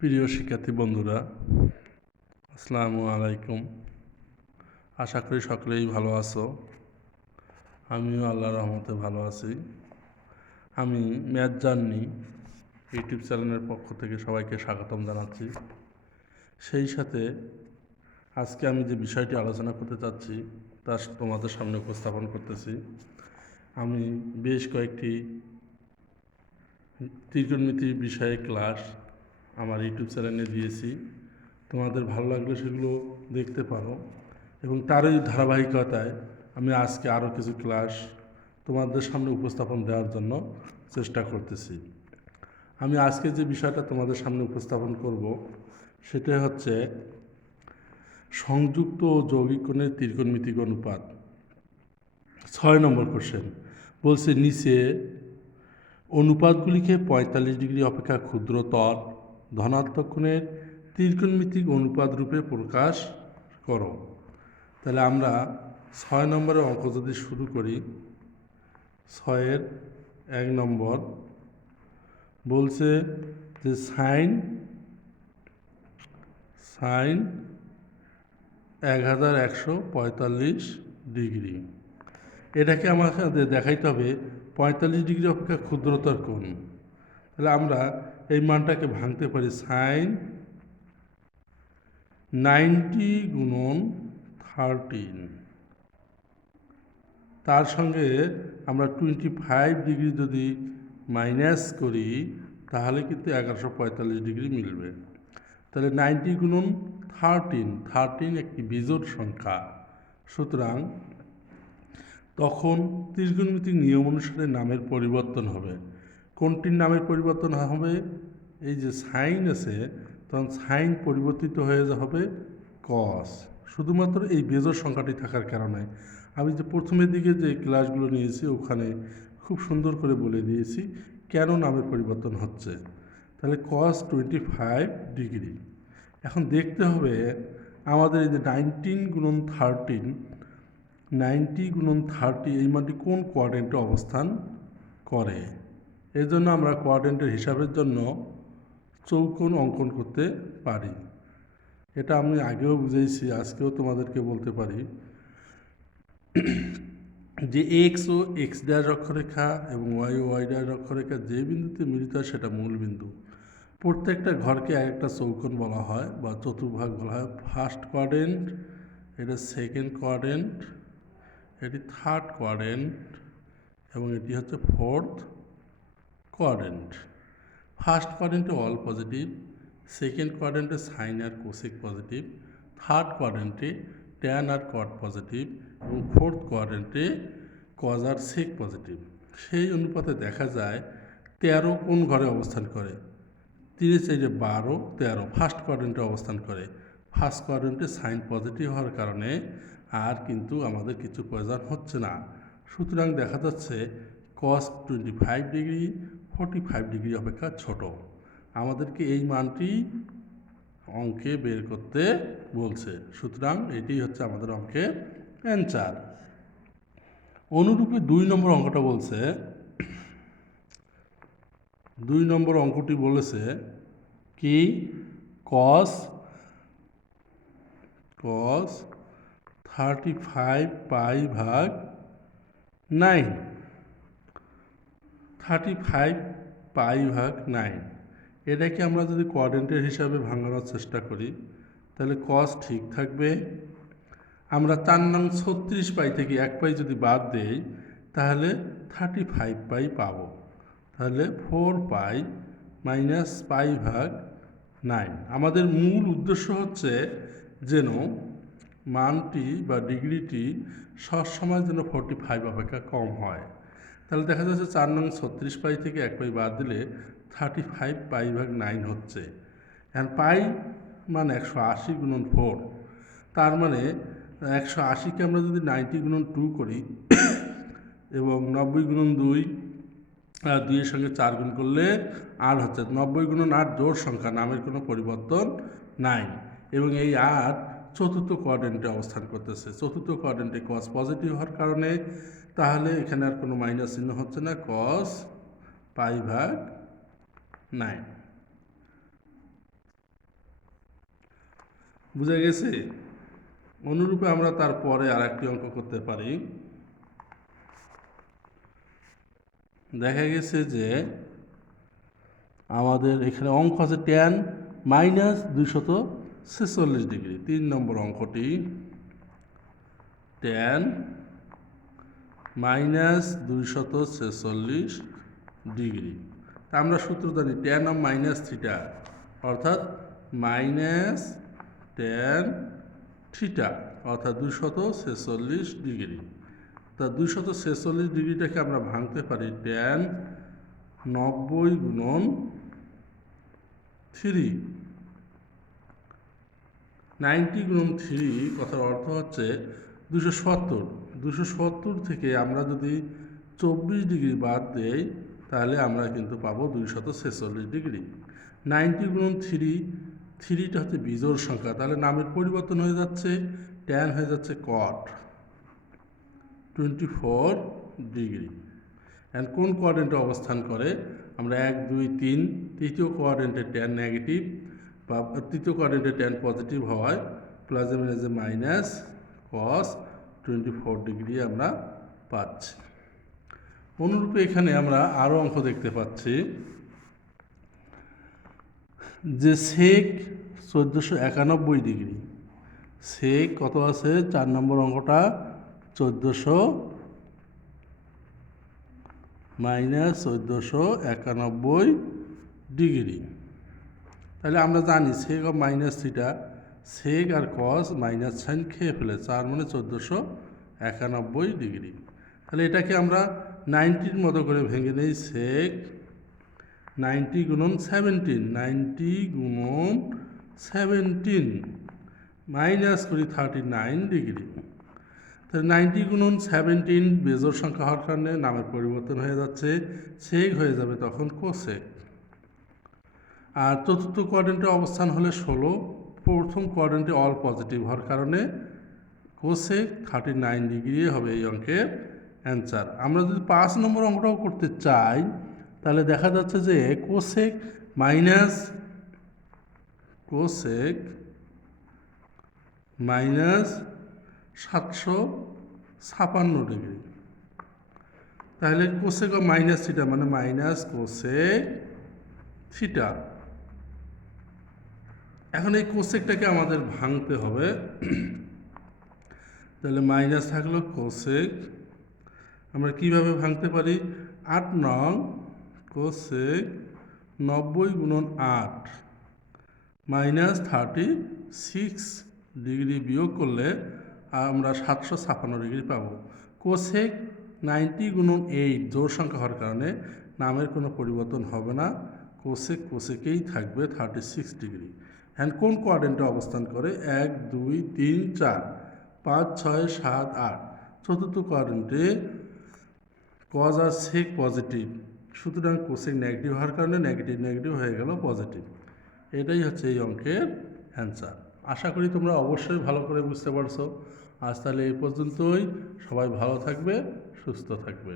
প্রিয় শিক্ষার্থী বন্ধুরা, আসসালামু আলাইকুম। আশা করি সকলেই ভালো আছো। আমিও আল্লাহর রহমতে ভালো আছি। আমি ম্যাথ জার্নি ইউটিউব চ্যানেলের পক্ষ থেকে সবাইকে স্বাগতম জানাচ্ছি। সেই সাথে আজকে আমি যে বিষয়টি আলোচনা করতে চাচ্ছি তা তোমাদের সামনে উপস্থাপন করতেছি। আমি বেশ কয়েকটি ত্রিকোণমিতি বিষয়ে ক্লাস আমার ইউটিউব চ্যানেলে দিয়েছি। তোমাদের ভালো লাগলে সেগুলো দেখতে পারো, এবং তারই ধারাবাহিকতায় আমি আজকে আরও কিছু ক্লাস তোমাদের সামনে উপস্থাপন দেওয়ার জন্য চেষ্টা করতেছি। আমি আজকে যে বিষয়টা তোমাদের সামনে উপস্থাপন করব সেটা হচ্ছে সংযুক্ত ও যৌগিক কোণের ত্রিকোণমিতিক অনুপাত। 6 নম্বর কোশ্চেন বলছে, নিচে অনুপাতগুলিকে 45 ডিগ্রি অপেক্ষা ক্ষুদ্রতর ধনাত্মক কোণের ত্রিকোণমিতিক অনুপাত রূপে প্রকাশ করো। তাহলে আমরা 6 নম্বরের অঙ্ক যদি শুরু করি, 6-এর 1 নম্বর বলছে যে সাইন 1145 ডিগ্রি, এটাকে আমাদের দেখাইতে হবে 45 ডিগ্রি অপেক্ষা ক্ষুদ্রতর কোণ। তাহলে আমরা এই মানটাকে ভাঙতে পারি সাইন 90 গুণন 13, তার সঙ্গে আমরা 25 ডিগ্রি যদি মাইনাস করি তাহলে কিন্তু 1145 ডিগ্রি মিলবে। তাহলে 90 গুণন 13 একটি বিজোড় সংখ্যা, সুতরাং তখন ত্রিকোণমিতিক নিয়ম অনুসারে নামের পরিবর্তন হবে। কোনটির নামের পরিবর্তন হবে? এই যে সাইন আছে, তখন সাইন পরিবর্তিত হয়ে হবে কস, শুধুমাত্র এই বেজোড় সংখ্যাটি থাকার কারণে। আমি যে প্রথমের দিকে যে ক্লাসগুলো নিয়েছি ওখানে খুব সুন্দর করে বলে দিয়েছি কেন নামের পরিবর্তন হচ্ছে। তাহলে কস 25 ডিগ্রি। এখন দেখতে হবে আমাদের এই যে 19 গুণন 13, 90 গুণন 30 এই মানটি কোন কোয়াড্রেন্টে অবস্থান করে। এর জন্য আমরা কোয়াড্রেন্টের হিসাবের জন্য চৌকোণ অঙ্কন করতে পারি। এটা আমি আগেও বুঝেছি, আজকেও তোমাদেরকে বলতে পারি যে এক্স ও এক্স ড্যাশ অক্ষরেখা এবং ওয়াই ও ওয়াই ড্যাশ অক্ষরেখা যে বিন্দুতে মিলিত হয় সেটা মূল বিন্দু। প্রত্যেকটা ঘরকে একটা চৌকোণ বলা হয় বা চতুর্ভাগ বলা হয়। ফার্স্ট কোয়াড্রেন্ট, এটা সেকেন্ড কোয়াড্রেন্ট, এটি থার্ড কোয়াড্রেন্ট এবং এটি হচ্ছে ফোর্থ কোয়াড্রেন্ট। ফার্স্ট কোয়াড্রেন্টে অল পজিটিভ, সেকেন্ড কোয়াড্রেন্টে সাইন আর কোসেক পজিটিভ, থার্ড কোয়াড্রেন্টে ট্যান আর কট পজিটিভ এবং ফোর্থ কোয়াড্রেন্টে কজ আর সেক পজিটিভ। সেই অনুপাতে দেখা যায় 13 কোন ঘরে অবস্থান করে? 30, 12, 13 ফার্স্ট কোয়াড্রেন্টে অবস্থান করে। ফার্স্ট কোয়াড্রেন্টে সাইন পজিটিভ হওয়ার কারণে আর কিন্তু আমাদের কিছু প্রয়োজন হচ্ছে না। সুতরাং দেখা যাচ্ছে কস 25 ডিগ্রি 45 ডিগ্রি অপেক্ষা ছোট। আমাদেরকে এই মানটি অঙ্কে বের করতে বলছে, সুতরাং এটি হচ্ছে আমাদের অঙ্কের অ্যান্সার। অনুরূপে 2 নম্বর অঙ্কটা বলছে, 2 নম্বর অঙ্কটি বলেছে কি কস 35 পাই ভাগ 9, 35 পাই ভাগ 9, এটাকে আমরা যদি কোয়াড্রেন্টের হিসাবে ভাঙানোর চেষ্টা করি তাহলে কস ঠিক থাকবে। আমরা 4 নং 36 পাই থেকে 1 পাই যদি বাদ দেই তাহলে 35 পাই পাবো। তাহলে 4 পাই মাইনাস পাই ভাগ 9। আমাদের মূল উদ্দেশ্য হচ্ছে যেন মানটি বা ডিগ্রিটি সবসময় যেন 45 অপেক্ষা কম হয়। তাহলে দেখা যাচ্ছে 4 নং 36 পাই থেকে 1 পাই বাদ দিলে 35 পাই ভাগ 9 হচ্ছে। এখন পাই মানে 180 গুণন 4, তার মানে 180কে আমরা যদি 90 গুণন 2 করি এবং 90 গুণন 2, 2-এর সঙ্গে 4 গুণ করলে 8 হচ্ছে। 90 গুণন 8 জোড় সংখ্যা, নামের কোনো পরিবর্তন নাই, এবং এই 8 চতুর্থ কোয়াড্রেন্টে অবস্থান করতেছে। চতুর্থ কোয়াড্রেন্টে কস পজিটিভ হওয়ার কারণে তাহলে এখানে আর কোনো মাইনাস চিহ্ন হচ্ছে না, কস পাই ভাগ 9। বুঝা গেছে? অনুরূপে আমরা তারপরে আরেকটি অঙ্ক করতে পারি। দেখা গেছে যে আমাদের এখানে অঙ্ক আছে tan -246 ডিগ্রি। 3 নম্বর অঙ্কটি tan -246 ডিগ্রি। তা আমরা সূত্র জানি tan of মাইনাস থিটা অর্থাৎ মাইনাস tan থিটা অর্থাৎ 246 ডিগ্রি। তা 246 ডিগ্রিটাকে আমরা ভাঙতে পারি tan 90 গুণন 3, 90 গুণন 3 কথার অর্থ হচ্ছে 270 থেকে আমরা যদি 24 ডিগ্রি বাদ দেই তাহলে আমরা কিন্তু পাবো 246 ডিগ্রি। 90 গুণন 3টা হচ্ছে বিজোড় সংখ্যা, তাহলে নামের পরিবর্তন হয়ে যাচ্ছে, tan হয়ে যাচ্ছে cot 24 ডিগ্রি। অ্যান্ড কোন কোয়াড্রেন্টে অবস্থান করে? আমরা 1 2 3 তৃতীয় কোয়াড্রেন্টে tan নেগেটিভ বা তৃতীয় কোয়াড্রেন্টে tan পজিটিভ হওয়ায় প্লাসে মাইনাসে মাইনাস cos 24 ডিগ্রি আমরা পাচ্ছি। অনুরূপে এখানে আমরা আরও অঙ্ক দেখতে পাচ্ছি যে sec 1491 ডিগ্রি। sec কত আছে? 4 নম্বর অঙ্কটা 1400 -1491 ডিগ্রি। তাহলে আমরা জানি sec of minus theta, sec আর cos মাইনাস সাইন খেয়ে ফেলেছে, তার মানে 1491 ডিগ্রি। তাহলে এটাকে আমরা 90-র মতো করে ভেঙে নেই। sec 90 গুণন 17, 90 গুণন 17 মাইনাস করি 39 ডিগ্রি। তাহলে 90 গুণন 17 বেজোড় সংখ্যা হওয়ার কারণে নামের পরিবর্তন হয়ে যাচ্ছে, sec হয়ে যাবে তখন cosec। আর চতুর্থ কোয়াড্রেন্টে অবস্থান হলে 16, প্রথম কোয়াড্রেন্টে অল পজিটিভ হওয়ার কারণে cosec 39 ডিগ্রি হবে এই অঙ্কের অ্যান্সার। আমরা যদি 5 নম্বর অঙ্কটাও করতে চাই তাহলে দেখা যাচ্ছে যে cosec মাইনাস 756 ডিগ্রি। তাহলে cosec অফ মাইনাস থিটা মানে মাইনাস cosec থিটা। এখন এই কোসেকটাকে আমাদের ভাঙতে হবে। তাহলে মাইনাস থাকলো cosec, আমরা কিভাবে ভাঙতে পারি? 8 নং cosec 90 গুণন 8 মাইনাস 36 ডিগ্রি বিয়োগ করলে আমরা 756 ডিগ্রি পাবো। cosec 90 গুণন 8 জোড় সংখ্যা হওয়ার কারণে নামের কোনো পরিবর্তন হবে না, cosecই থাকবে 36 ডিগ্রি। হ্যান্ড কোন কোয়াড্রেন্টে অবস্থান করে? 1 2 3 4 5 6 7 8। চতুর্থ কোয়াড্রেন্টে cos আর sec পজিটিভ, সুতরাং cosec নেগেটিভ হওয়ার কারণে নেগেটিভ হয়ে গেল পজিটিভ। এটাই হচ্ছে এই অঙ্কের অ্যান্সার। আশা করি তোমরা অবশ্যই ভালো করে বুঝতে পারছো। আজ তাহলে এই পর্যন্তই। সবাই ভালো থাকবে, সুস্থ থাকবে।